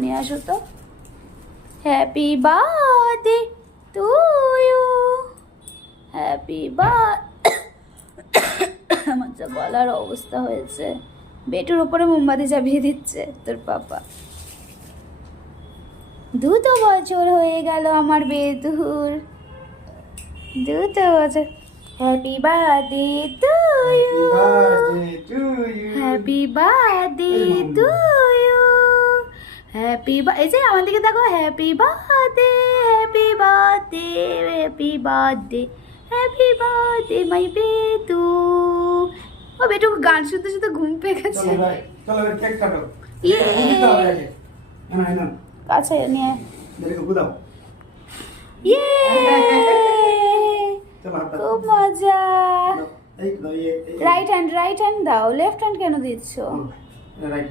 নিয়ে আসো তো। Happy birthday to you, happy birthday. আমার যা গলার অবস্থা হয়েছে। বেটুর উপরে মোমবাতি চাপিয়ে দিচ্ছে তোর পাপা। 2 বছর হয়ে গেল আমার বেদুর, 2 বছর। Happy birthday to you, happy birthday to you, happy এই যে আমার দিকে দেখো, happy birthday, happy birthday, happy birthday, happy birthday my বেটু। ও বেটু গান শুনতে শুনতে ঘুম পেয়ে গেছে। চলো কেক কাটো। ইয়ে না কাছে নিয়ে দেখো দাও। ইয়ে চলো হাত খুব মজা। এই দাও রাইট হ্যান্ড দাও, লেফট হ্যান্ড কেন দিচ্ছ? রাইট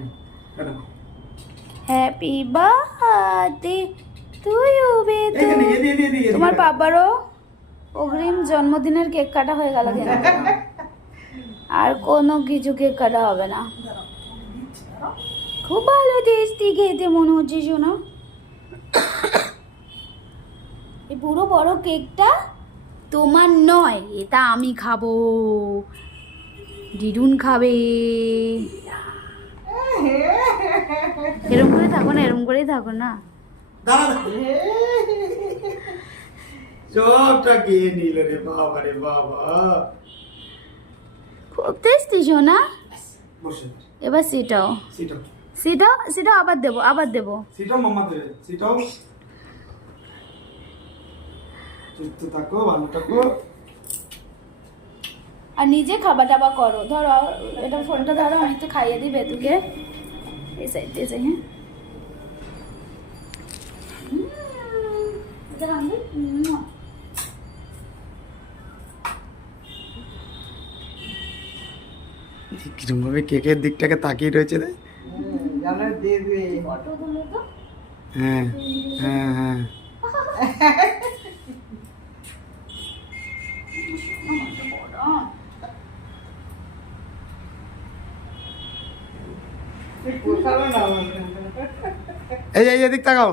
কাটো। হ্যাপি বার্থডে টু ইউ বেটু। এখানে এদিকে তোমার বাবারও অগ্রিম জন্মদিনের কেক কাটা হয়ে গেল কিন্তু আর কোনো কিছু কেক কাটা হবে না। খুব ভালো টেস্টি খেতে মনে হচ্ছে শোনো। এই পুরো বড় কেকটা তোমার নয়, এটা আমি খাবো, ডিডুন খাবে। এরম করে থাকো না, এরম করেই থাকো না। দাঁড়া সবটা খেয়ে নিল রে বাবা রে বাবা। খুব টেস্টি শোনা। বসে এবার সেটাও সিটো সেটাও সেটাও আবার দেবো। সিটো মাম্মা দেবে সিটো। সুস্থ থাকো, ভালো থাকো। আর নিজে খাবার টাবার করো। ধরো এটা ফোনটা ধরো, আমি একটু খাইয়ে দিই বেতুকে। এই সাইড দিয়ে যাই। হ্যাঁ কিরম ভাবে কেকের দিকটাকে তাকিয়ে রয়েছে রে। ফটোগুলো তো হ্যাঁ হ্যাঁ হ্যাঁ এই এদিক তাকাও।